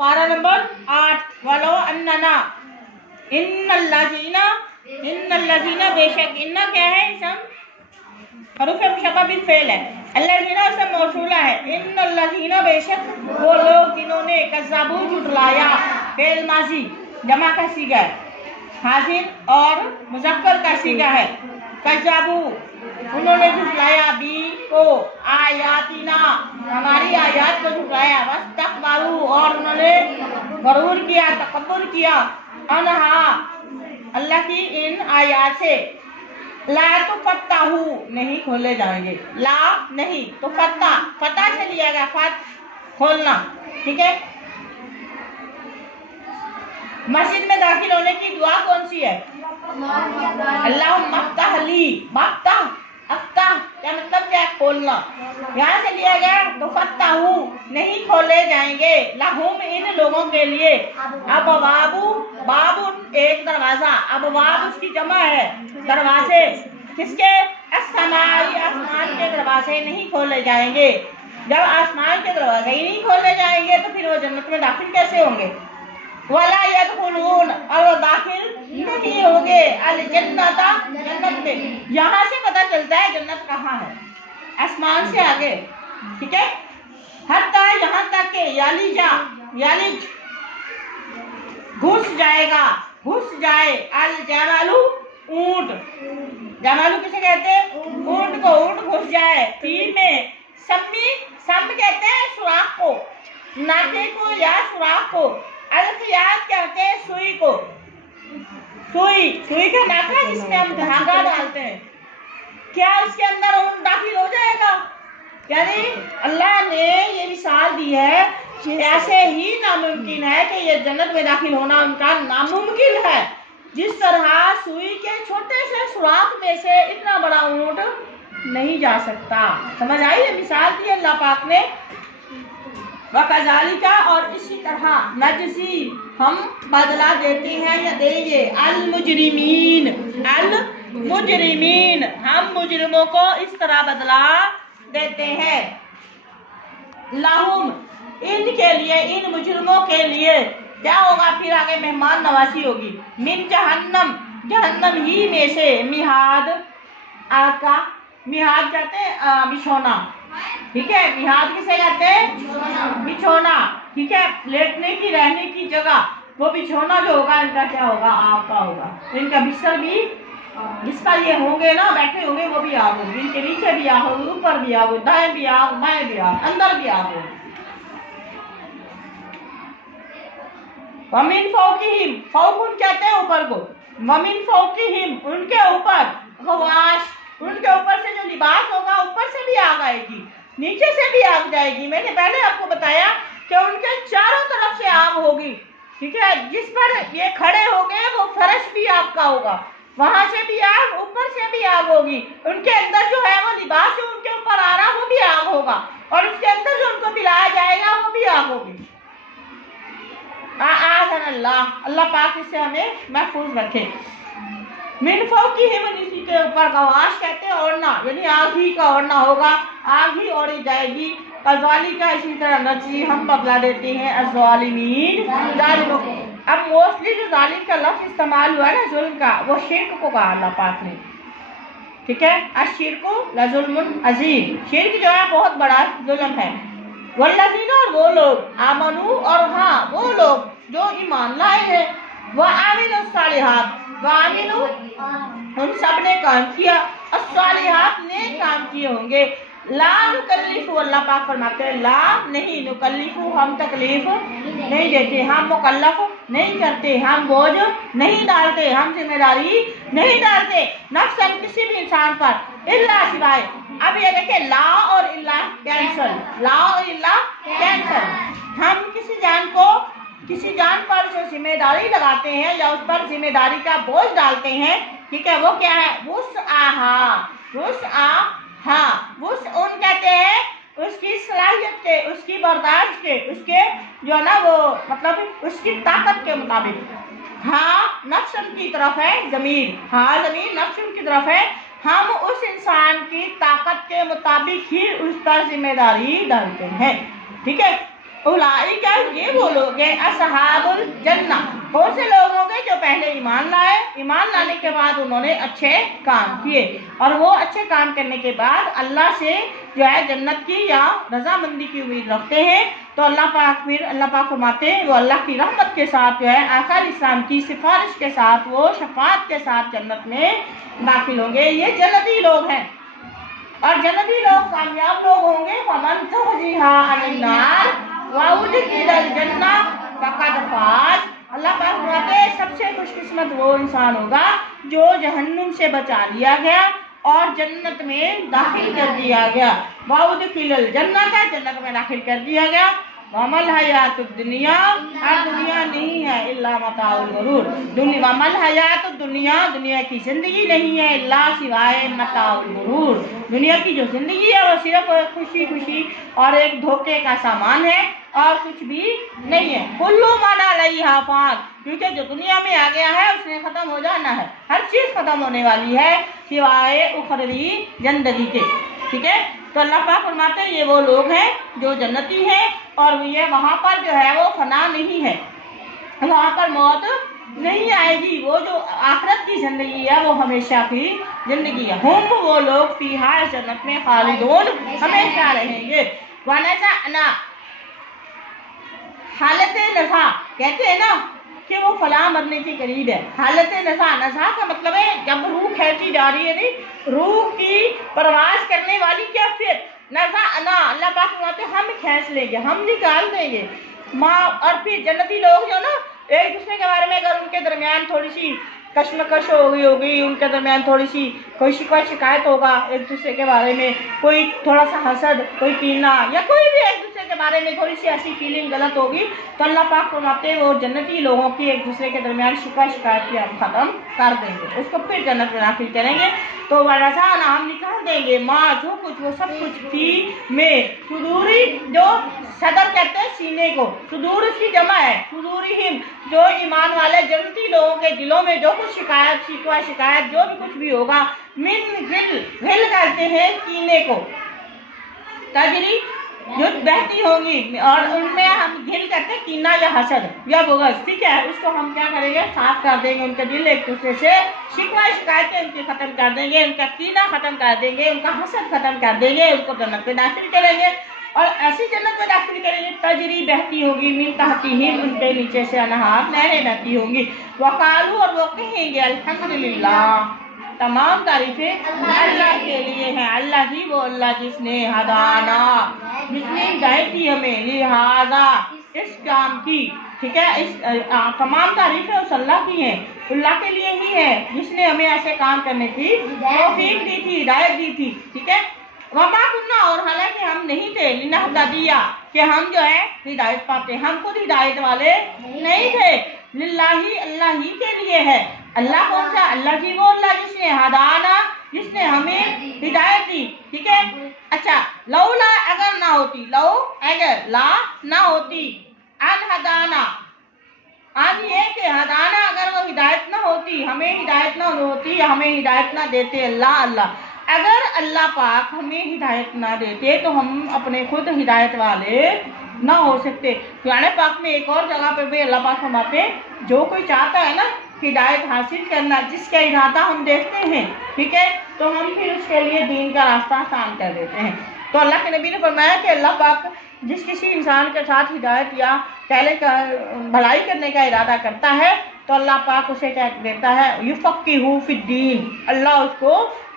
पारा नंबर 8 वालो अन्नना इन्नल्लज़ीना बेशक इन्ना क्या है इसम हरूफ मुशब्बह बिल फेल है, अल्लज़ीना इसम मौसूला है, इन्नल्लज़ीना बेशक वो लोग जिन्होंने कज़्ज़बू झुठलाया, फेल माजी जमा का सीगा है, हाजिर और मुज़क्कर का सीगा है, कज़्ज़बू उन्होंने झुठलाया बी को आयातिना हमारी आयत को झुठलाया, वस्तकबारू और उन्होंने गरूर किया, तकब्बुर किया, अनहा अल्लाह की इन आयत से, ला तो फत्ताहू नहीं खोले जाएंगे, ला नहीं तो फता से लिया गया, फत खोलना, ठीक है। मस्जिद में दाखिल होने की दुआ कौन सी है? अल्लाहुम्मा अफ्तह ली, अफ्ताह क्या मतलब क्या? खोलना। यहाँ से लिया गया तो फत्ताहू नहीं खोले जाएंगे, लहुम इन लोगों के लिए, बाबू एक दरवाजा, अबवाब उसकी जमा है दरवाजे, किसके? अस्समाई आसमान के दरवाजे नहीं खोले जाएंगे। जब आसमान के दरवाजे ही नहीं खोले जाएंगे तो फिर वो जन्नत में दाखिल कैसे होंगे? वला यदखुलून और वो दाखिल नहीं होंगे अल जन्नता जन्नत में। यहाँ से पता चलता है जन्नत कहाँ है, आसमान से आगे, ठीक है। हत्ता यहाँ तक के यालिज घुस जाए अल जमालू ऊंट, जमालू किसे कहते हैं? ऊंट को, ऊंट घुस जाए, फी में सम कहते हैं सुराख को, नाके को या सुराख को, अलखियात कहते हैं सुई को, सुई का नाका जिसमें हम धागा डालते हैं, क्या उसके अंदर ऊंट दाखिल हो जाएगा? यानी अल्लाह ने ये मिसाल दी है, ऐसे ही नामुमकिन है कि ये जन्नत में दाखिल होना उनका नामुमकिन है, जिस तरह सुई के छोटे से सुराख में से इतना बड़ा ऊंट नहीं जा सकता। समझ आई? ये मिसाल दी अल्लाह पाक ने। वकज़ालिका और इसी तरह नजज़ी हम बदला देते हैं या देंगे अल मुजरिमीन हम मुजरिमों को इस तरह बदला देते हैं, लहुम इनके लिए, इन मुजरिमों के लिए क्या होगा? फिर आगे मेहमान नवाजी होगी, मिन जहन्नम ही में से, मिहाद आग का, मिहाद कहते हैं बिछौना, ठीक है। मिहाद किसे कहते हैं? बिछौना, ठीक है। लेटने की, रहने की जगह, वो बिछौना जो होगा इनका क्या होगा? आग का होगा। तो इनका बिस्तर भी जिस पर ये होंगे ना, बैठे होंगे, वो भी आग होगी, इनके नीचे भी आग होगी, ऊपर भी आग होगी, दाएं भी आग, बाएं भी आग, अंदर भी आग होगी। वमिन फौकीहिम, फौकुन कहते हैं ऊपर को, वमिन फौकीहिम उनके ऊपर, गवाश उनके ऊपर से जो लिबास होगा ऊपर से भी आग आएगी, नीचे से भी आग जाएगी। मैंने पहले आपको बताया कि उनके चारों तरफ से आग होगी, ठीक है। जिस पर ये खड़े होंगे वो फर्श भी आग का होगा, वहां से भी आग, ऊपर से भी आग होगी। उनके अंदर जो है वो लिबास जो उनके ऊपर आ रहा वो भी आग होगा, और उसके अंदर जो उनको पिलाया जाएगा वो भी आग होगी। अल्लाह पाक इससे हमें महफूज रखे। मिन फौकीहिम इसी के ऊपर गवाश कहते हैं ओढ़ना, यानी आग ही का ओढ़ना होगा, आग ही ओढ़ी जाएगी। कज़ालिका इसी तरह नजी हम बदला देते हैं अज़्ज़ालिमीन जालिमों को। अब मोस्टली जो जालिम का लफ्ज़ इस्तेमाल हुआ है ना जुल्म का, वो शिर्क को कहा अल्लाह पाक ने, ठीक है। अश्शिर्कु लज़ुल्मुन अज़ीम, शिर्क जो है बहुत बड़ा जुल्म है। वल्लज़ीना और वो लोग, आमनू और हाँ वो लोग जो ईमान लाए हैं, वह आमिलुस सालिहात, वामिलू उन सब ने काम किया, अस्सालिहात ने काम किए होंगे। ला नुकल्लिफु, अल्लाह पाक फरमाते हैं ला नहीं, नुकल्लिफु हम तकलीफ नहीं देते, हम मुकल्लफ नहीं करते, हम बोझ नहीं डालते, हम जिम्मेदारी नहीं डालते नफ्सन किसी भी इंसान पर, इल्ला सिवाय। अब ये देखिए ला और इल्ला कैंसल, ला और इल्ला कैंसल। हम किसी जान पर जो जिम्मेदारी लगाते हैं या उस पर जिम्मेदारी का बोझ डालते हैं, ठीक है, वो क्या है? वुस्आहा, वुस्आहा, वुस्उन कहते हैं उसकी सलाहियत के, उसकी बर्दाश्त के, उसके जो है ना वो मतलब उसकी ताकत के मुताबिक। हाँ नफ्सन की तरफ है ज़मीर, हाँ ज़मीर नफ्सन की तरफ है। हम उस इंसान की ताकत के मुताबिक ही उस पर जिम्मेदारी डालते हैं, ठीक है। उलाइका ये वो लोग हैं असहाबुल जन्ना, कौन से लोग होंगे जो पहले ईमान लाए, ईमान लाने के बाद उन्होंने अच्छे काम किए और वो अच्छे काम करने के बाद अल्लाह से जो है जन्नत की या रजामंदी की उम्मीद रखते हैं। तो अल्लाह पाक फरमाते हैं वो अल्लाह की रहमत के साथ जो है आका इस्लाम की सिफारिश के साथ वो शफाअत के साथ जन्नत में दाखिल होंगे। ये जन्नती लोग हैं और जन्नती लोग कामयाब लोग होंगे। फमन ज़ुहज़िहा अनिन नार व उदखिलल जन्ना फ़क़द फ़ाज़। अल्लाह पाक कहते हैं सबसे खुशकिस्मत वो इंसान होगा जो जहन्नुम से बचा लिया गया और जन्नत में दाखिल कर दिया गया। व उदखिलल जन्ना का जन्नत में दाखिल कर दिया गया। वमल हयातुद दुनिया, और दुनिया नहीं है इल्ला मताउल गुरूर। वमल हयातुद दुनिया, दुनिया की जिंदगी नहीं है इल्ला सिवाय मताउल गुरूर। दुनिया की जो जिंदगी है वो सिर्फ खुशी खुशी और एक धोखे का सामान है और कुछ भी नहीं है। कुल्लू माना अलैहा फान, क्योंकि जो दुनिया में आ गया है उसने खत्म हो जाना है, हर चीज खत्म होने वाली है सिवाय उखरवी जिंदगी के। ठीक है, तो अल्लाह पाक फरमाते हैं ये वो लोग हैं जो जन्नती हैं और ये वहाँ पर जो है वो फना नहीं है, वहाँ पर मौत नहीं आएगी। वो जो आखिरत की जिंदगी है वो हमेशा की जिंदगी है। हम वो लोग फीहा जन्नत में खालिदून, हमेशा रहेंगे। वनज़अना, हालत नज़ा कहते हैं ना कि वो फलां मरने के करीब है। हालत नज़ा, नज़ा का मतलब है जब रूह खींची जा रही है, नहीं रूह की परवाज करने वाली कैफियत। नज़अना, अल्लाह पाक कहते हैं हम खींच लेंगे, हम निकाल देंगे माँ। और फिर जन्नती लोग जो ना एक दूसरे के बारे में अगर उनके दरमियान थोड़ी सी कश्मकश होगी, उनके दरमियान थोड़ी सी कोई शिकायत होगा एक दूसरे के बारे में, कोई थोड़ा सा हसद, कोई कीना या कोई भी एक दूसरे के बारे में थोड़ी सी ऐसी फीलिंग गलत होगी तो अल्लाह पाक फरमाते हैं वो जन्नती लोगों की एक दूसरे के दरमियान शिकायत की हम ख़त्म कर देंगे, उसको फिर जन्नत में दाखिल करेंगे। तो वरज़ाना, हम निकाल देंगे माँ जो कुछ वो सब कुछ थी में सुदूरी, जो सदर कहते हैं सीने को, सुदूर इसकी जमा है सुदूरिहिम, जो ईमान वाले जन्नती लोगों के दिलों में जो कुछ शिकायत जो भी कुछ भी होगा, मिन गिल कहते हैं कीने को, तजरी जो बहती होंगी और उनमें हम गिल करते हैं कीना या हसद या बुग़्ज़। ठीक है, उसको हम क्या करेंगे साफ कर देंगे, उनके दिल एक दूसरे से शिकायतें उनकी ख़त्म कर देंगे, उनका कीना ख़त्म कर देंगे, उनका हसद ख़त्म कर देंगे, उनको जन्नत में दाखिल करेंगे और ऐसी जन्नत में दाखिल करेंगे तजरी बहती होगी मिन तहतिहिम, उनके नीचे से अनहार नहरें बहती होंगी। वक़ालू, और वो कहेंगे अल्हम्दुलिल्लाह, तमाम तारीफें अल्लाह के लिए हैं। अल्लाह ही वो अल्लाह जिसने हदाना, जिसने हिदायत दी हमें, लिहाजा इस काम की। ठीक है, इस तमाम तारीफें उस अल्लाह की हैं, अल्लाह के लिए ही है जिसने हमें ऐसे काम करने की तौफीक दी थी, हिदायत दी थी। ठीक है, वमा कुन्ना, और हालांकि हम नहीं थे लिनहतदिया कि हम जो है हिदायत पाते, हम खुद हिदायत वाले नहीं थे। लिल्लाही, अल्लाह ही के लिए है। अल्लाह कौन सा? अल्लाह ही वो अल्लाह जिसने हदाना, जिसने हमें हिदायत दी। ठीक है, अच्छा, लौला, अगर ना होती, लो अगर, ला ना होती, अन हदाना, आज ये कि हदाना अगर वो हिदायत ना होती, हमें हिदायत ना होती, हमें हिदायत ना देते अल्लाह, अगर अल्लाह पाक हमें हिदायत ना देते तो हम अपने खुद हिदायत वाले ना हो सकते। कुरान पाक में एक और जगह पर भी अल्लाह पाक फरमाते हैं जो कोई चाहता है ना हिदायत हासिल करना, जिसका इरादा हम देखते हैं, ठीक है, तो हम फिर उसके लिए दीन का रास्ता आसान कर देते हैं। तो अल्लाह के नबी ने फरमाया कि अल्लाह पाक जिस किसी इंसान के साथ हिदायत या पहले का भलाई करने का इरादा करता है तो अल्लाह पाक उसे क्या देता है, युफ़क़्क़िहु फ़िद्दीन। अल्लाह उसको,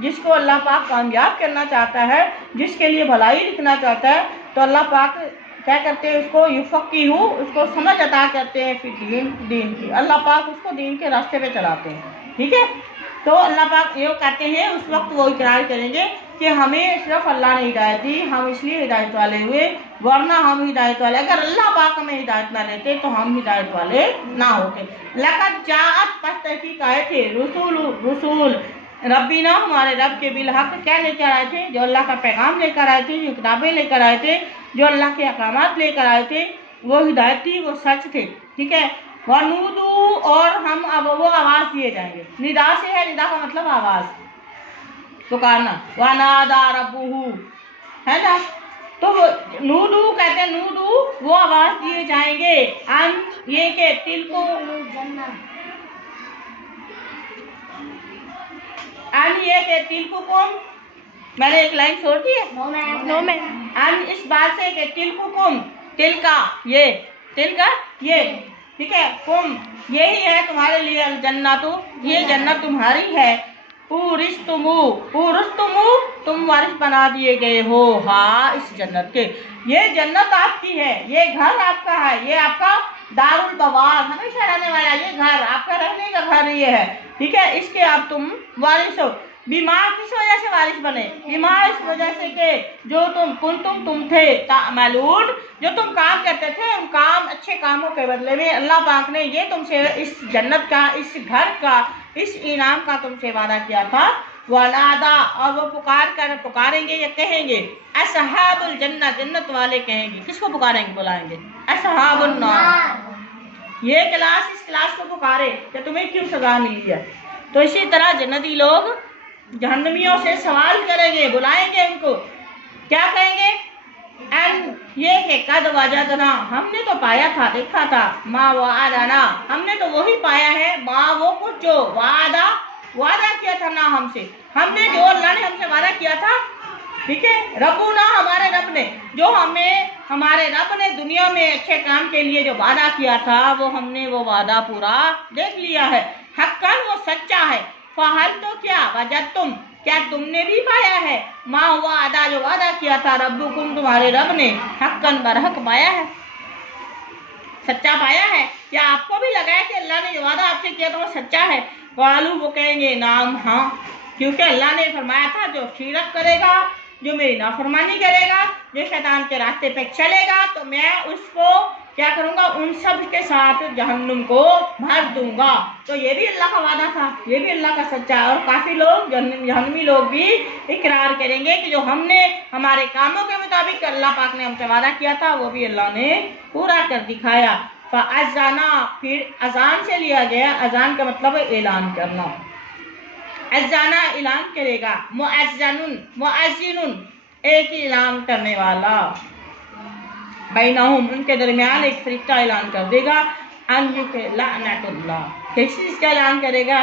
जिसको अल्लाह पाक कामयाब करना चाहता है, जिसके लिए भलाई लिखना चाहता है, तो अल्लाह पाक क्या करते हैं, उसको युफ़क़्क़िहु, उसको समझ अता करते हैं फिद्दीन, दीन की। अल्लाह पाक उसको दीन के रास्ते पे चलाते हैं। ठीक है, तो अल्लाह पाक ये कहते हैं उस वक्त वो इकरार करेंगे कि हमें सिर्फ अल्लाह ने हिदायत दी, हम इसलिए हिदायत वाले हुए, वरना हम हिदायत वाले, अगर अल्लाह पाक हमें हिदायत ना देते तो हम हिदायत वाले ना होते। लक़द जाअत, पस तहक़ीक़ आए थे, रसूल रब्बीना, हमारे रब के बिल हक़, क्या लेकर आए थे, जो अल्लाह का पैगाम लेकर आए थे, जो किताबें लेकर आए थे, जो अल्लाह के अहकामात लेकर आए थे, वो हिदायत थी, वो सच थे। ठीक है, वनूदू, और हम अब वो आवाज़ दिए जाएंगे, निदा से है, निदा का मतलब आवाज़, पुकारना। वनादा रब्बुहु, है ना, تو وہ نودو کہتے ہیں نودو وہ آواز دیے جائیں گے ان یہ کہ تل کو ان یہ کہ تل کو کم میں نے ایک لائن چھوڑ دی ہے نو میں ان اس بات سے کہ تل کو کم تل کا یہ ٹھیک ہے کم یہی ہے تمہارے لیے الجنت یہ جنت تمہاری ہے پورستمو تم وارث بنا دیے گئے ہو ہاں اس جنت کے یہ جنت آپ کی ہے یہ گھر آپ کا ہے یہ آپ کا دار البوار ہمیشہ رہنے والا یہ گھر آپ کا رہنے کا گھر یہ ہے ٹھیک ہے اس کے آپ تم وارث ہو بیمار کس وجہ سے وارث بنے بیمار اس وجہ سے کہ جو تم تھے تعملون جو تم کام کرتے تھے ان کام اچھے کاموں کے بدلے میں اللہ پاک نے یہ تم سے اس جنت کا اس گھر کا اس انعام کا تم سے وعدہ کیا تھا ونادا اور وہ پکاریں گے یا کہیں گے اصحاب الجنہ جنت والے کہیں گے کس کو پکاریں گے بلائیں گے اصحاب النار یہ کلاس اس کلاس کو پکارے کہ تمہیں کیوں سزا ملی ہے تو اسی طرح جنتی لوگ جہنمیوں سے سوال کریں گے بلائیں گے ان کو کیا کہیں گے یہ کہ قد وجدنا ہم نے تو پایا تھا دیکھا تھا ما وعدنا ہم نے تو وہی پایا ہے ما وہ کچھ جو وعدہ کیا تھا نا ہم سے ہم نے جو اللہ نے ہم سے وعدہ کیا تھا ٹھیک ہے ربنا ہمارے رب نے جو ہمارے رب نے دنیا میں اچھے کام کے لیے جو وعدہ کیا تھا وہ ہم نے وہ وعدہ پورا دیکھ لیا ہے حقاً وہ سچا ہے فہل تو کیا وجدتم کیا تم نے بھی پایا ہے ما وعدہ جو وعدہ کیا تھا ربکم تمہارے رب نے حقاً برحق پایا ہے سچا پایا ہے یا آپ کو بھی لگا ہے کہ اللہ نے جو وعدہ آپ سے کیا تھا وہ سچا ہے قالوا وہ کہیں گے نعم ہاں کیونکہ اللہ نے فرمایا تھا جو شرک کرے گا جو میری نافرمانی کرے گا جو شیطان کے راستے پہ چلے گا تو میں اس کو کیا کروں گا ان سب کے ساتھ جہنم کو بھر دوں گا تو یہ بھی اللہ کا وعدہ تھا یہ بھی اللہ کا سچا ہے اور کافی لوگ جہنمی لوگ بھی اقرار کریں گے کہ جو ہم نے ہمارے کاموں کے مطابق اللہ پاک نے ہم سے وعدہ کیا تھا وہ بھی اللہ نے پورا کر دکھایا فاذانا پھر اذان سے لیا گیا اذان کا مطلب ہے اعلان کرنا اذانا اعلان کرے گا مؤذن ایک اعلان کرنے والا بینہم ان کے درمیان ایک فرشتہ اعلان کر دے گا انجو کے لعنت اللہ کس چیز کا اعلان کرے گا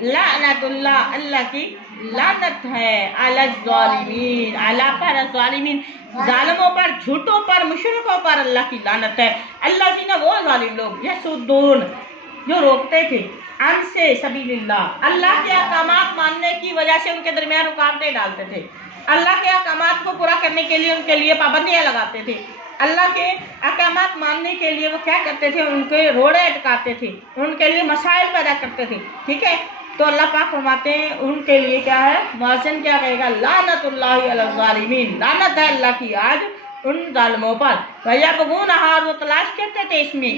لعنت اللہ اللہ کی لعنت ہے علی الظالمین اللہ پر ظالمین ظالموں پر جھوٹوں پر مشرکوں پر اللہ کی لعنت ہے اللہ جی نے وہ ظالم لوگ یسدون جو روکتے تھے ان سے سبیل اللہ کے احکامات ماننے کی وجہ سے ان کے درمیان رکاوٹیں ڈالتے تھے اللہ کے احکامات کو پورا کرنے کے لیے ان کے لیے پابندیاں لگاتے تھے اللہ کے احکامات ماننے کے لیے وہ کیا کرتے تھے ان کے روڑے اٹکاتے تھے ان کے لیے مسائل پیدا کرتے تھے ٹھیک ہے تو اللہ پاک فرماتے ہیں ان کے لیے کیا ہے مؤذن کیا کہے گا لعنت اللہ علی الظالمین لعنت ہے اللہ کی آج ان ظالموں پر وہ تلاش کرتے تھے اس میں